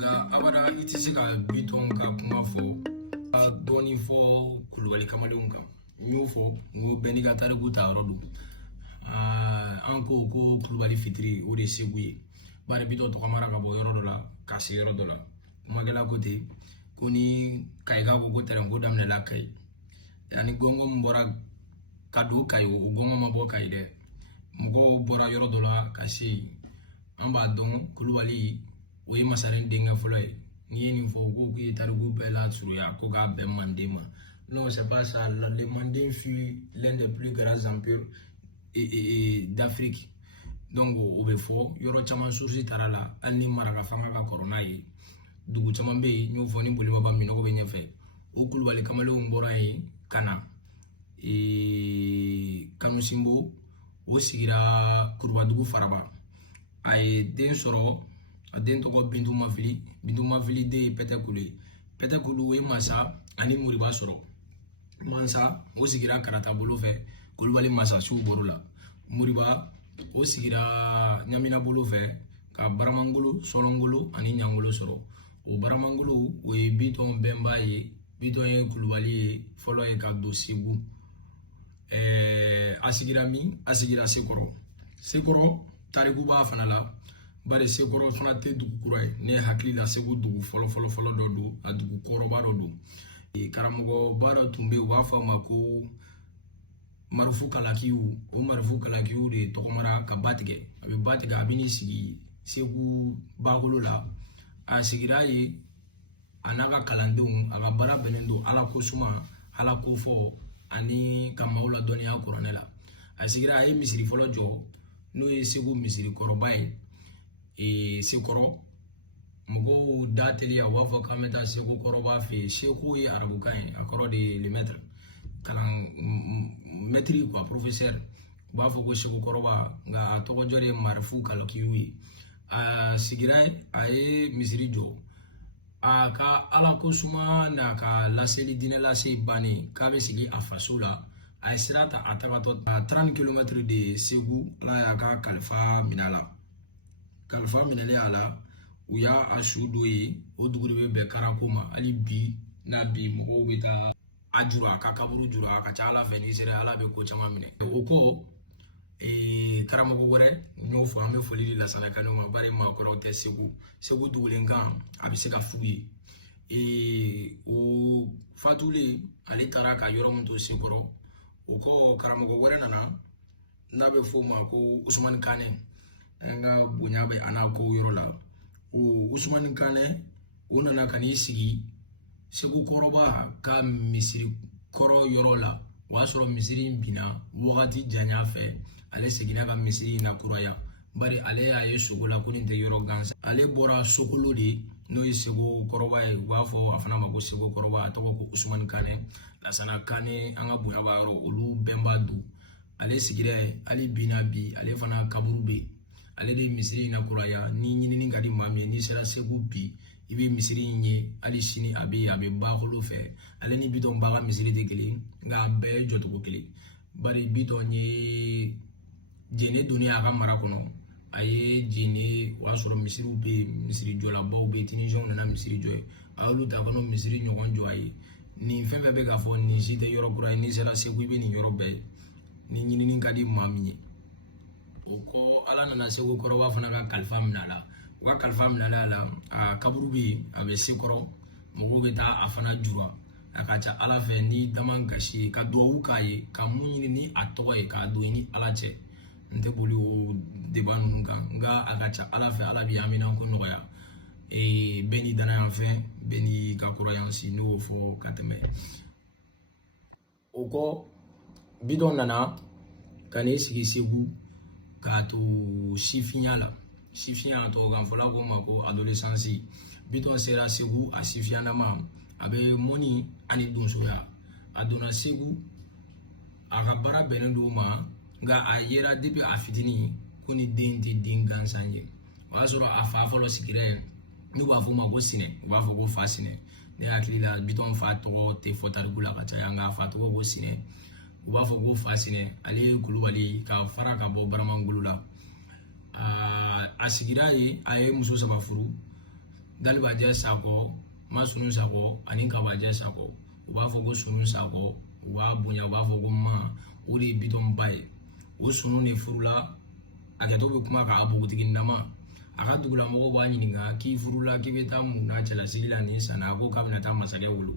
nga abada iti se ka biton ka kuma fo doni fo Kulubali Kamalenw kan n'yo fo ngo bɛɛ ka tariku ta yɔrɔ don an ko Kulubali fitiri o de segu ye bari bitɔn tɔgɔmara ka bɔ yɔrɔ dɔ la ka se yɔrɔ dɔ la kumakɛla ko ten ko ni Kayiga ko tɛrɛn ko daminɛla Kayi ani gɔngɔ min bɔra ka don Kayi o gɔngɔ ma bɔ Kayi dɛ mɔgɔw bɔra yɔrɔ dɔ la ka se an b'a dɔn Kulubali o ye masaren denkɛ fɔlɔ ye ni ye nin fɔ ko k'i tariku bɛɛ la surunya ko k'a bɛn Manden ma non c'est pas ça le Manden fut l'un des plus grands empires d'Afrique donc o bɛ fɔ yɔrɔ caman source tara la hali ni maraka fanga ka kɔrɔ n'a ye dugu caman bɛ yen n y'o fɔ ni bolimaba minɔgɔ bɛ ɲɛfɛ o Kulubali Kamalenw bɔra yen ka na Kanu Sinbo o sigira Kurubadugu Faraba a ye den sɔrɔ a den tɔgɔ Bintu Mafili den ye Pɛtɛkulu o ye Masa ani Moriba sɔrɔ Mansa o sigira Karata bolo fɛ Kulubali Masasiw bɔr'o la Moriba o sigira Ɲamina bolo fɛ ka Baramangolo Sɔlɔngolo ani Ɲangolo sɔrɔ o Baramangolo o ye Bitɔn bɛnba ye Bitɔn ye Kulubali ye fɔlɔ ye ka don Segu a sigira min a sigira Sekɔrɔ tariku b'a fana la bari Sekɔrɔ fana tɛ dugu kura ye ne hakili la Segu dugu fɔlɔ dɔ don a dugu kɔrɔba dɔ don karamɔgɔba dɔ tun bɛ yen u b'a fɔ a ma ko Marifu Kalakiw o Marifu Kalakiw de tɔgɔmara ka ba tigɛ a bɛ ba tigɛ a bɛ n'i sigi Segu bakolo la a sigira ye a n'a ka kalandenw a ka baara bɛnnen don Ala ko suma Ala ko fɔ ani ka maaw ladɔnniya kuranɛ la a sigira a ye misiri fɔlɔ jɔ n'o ye Segu misiri kɔrɔba ye Sekɔrɔ mɔgɔw da teliya u b'a fɔ k'an bɛ taa Segu kɔrɔba fɛ yen Seku ye arabukan ye a kɔrɔ de ye le maître kalan maître quoi professeur u b'a fɔ ko Segu kɔrɔba nka a tɔgɔjɔ de ye Marifu Kalakiw ye a sigira a ye misiri jɔ a ka Ala ko suma n'a ka laseli dinɛ lase bannen k'a bɛ sigi a faso la a ye sira ta a tagatɔ 30 km de Segu Ala y'a ka kalifa minɛ a la kalifa minɛlen a la u y'a su dɔ ye o dugu de bɛ bɛn Karako ma hali bi n'a bi mɔgɔw bɛ taa a juru a ka kaburu juru a ka ca Ala fɛ n'i sera Ala bɛ ko caman minɛ o kɔ karamɔgɔ wɛrɛ n y'o fɔ an bɛ foli di lasanakanw ma bari maakɔrɔw tɛ Segu dugulenkan a bɛ se ka f'u ye o fatulen ale taara ka yɔrɔ min to Sekɔrɔ o kɔ karamɔgɔ wɛrɛ nana n'a bɛ f'o ma ko Usumani Kanɛ an ka bonya bɛ a n'a ko yɔrɔ la o Usumani Kanɛ o nana ka n'i sigi Segu kɔrɔba ka misiri kɔrɔ yɔrɔ la o y'a sɔrɔ misiri in binna wagati janya fɛ ale seginna ka misiri in lakuraya bari ale y'a ye sogo la ko nin tɛ yɔrɔ gansan ale bɔra Sokolo de n'o ye Segu kɔrɔba ye u b'a fɔ a fana ma ko Segu kɔrɔba a tɔgɔ ko Usumani Kanɛ Lasana Kanɛ an ka bonya b'a yɔrɔ olu bɛnba don ale sigira ye hali bi na bi ale fana kaburu bɛ ale de ye misiri in lakuraya ni ɲinini ka di maa min ye n'i sera Segu bi i bɛ misiri in ye hali sini a bɛ bakolo fɛ ale ni Bitɔn ba ka misiri tɛ kelen nka a bɛɛ jɔcogo kelen bari Bitɔn ye jɛnɛ donni a ka mara kɔnɔ a ye jɛnɛ o y'a sɔrɔ misiriw bɛ yen misiri jɔlabaw bɛ yen Tinisiɛnw nana misiri jɔ ye a y'olu ta kɔnɔ misiri ɲɔgɔn jɔ a ye nin fɛn fɛn bɛ k'a fɔ nin si tɛ yɔrɔ kura ye n'i sera Segu i bɛ nin yɔrɔ bɛɛ ye ni ɲinini ka di maa min ye o kɔ Ala nana Segu kɔrɔba fana ka kalifa minɛ a la u ka kalifa minɛlen a la a kaburu bɛ yen a bɛ Sekɔrɔ mɔgɔw bɛ taa a fana jura a ka ca Ala fɛ ni dama gasi ka duwawu k'a ye ka mun ɲini ni a tɔgɔ ye k'a don i ni Ala cɛ n tɛ boli o débat ninnu kan nka a ka ca Ala fɛ Ala bɛ haminako nɔgɔya bɛɛ n'i danaya fɛn bɛɛ n'i ka kɔrɔyansi n'o fɔ ka tɛmɛ o kɔ Bitɔn nana ka n'i sigi Segu k'a to sifinya la sifiya a tɔgɔ kan fɔla ko ma ko adolescence Bitɔn sera Segu a sifiyanama a bɛ mɔni ani donsoya a donna Segu a ka baara bɛnnen don ma nka a yera depuis a fitinin ko ni den tɛ den gansan ye o y'a sɔrɔ a fa fɔlɔ sigira yen n'u b'a fɔ ma ko Sinɛ u b'a fɔ ko Fa Sinɛ ne hakili la Bitɔn fa tɔgɔ tɛ fɔ tariku la ka caya nka a fa tɔgɔ ko Sinɛ u b'a fɔ ko Fa Sinɛ ale ye Kulubali ka fara ka bɔ Baramangolo la a sigira ye a ye muso 3 furu Dalibajɛ Sakɔ ma Sunu Sakɔ ani Kabajɛ Sakɔ u b'a fɔ ko Sunu Sakɔ u b'a bonya u b'a fɔ ko ma o de ye bitɔn ba ye o Sunu de furula hakɛto bɛ kuma kan a bogotigi nama a ka dugulamɔgɔw b'a ɲininka k'i furula k'i bɛ taa mun na cɛlasigi la nin san na a ko k'a bɛna taa masakɛ wolo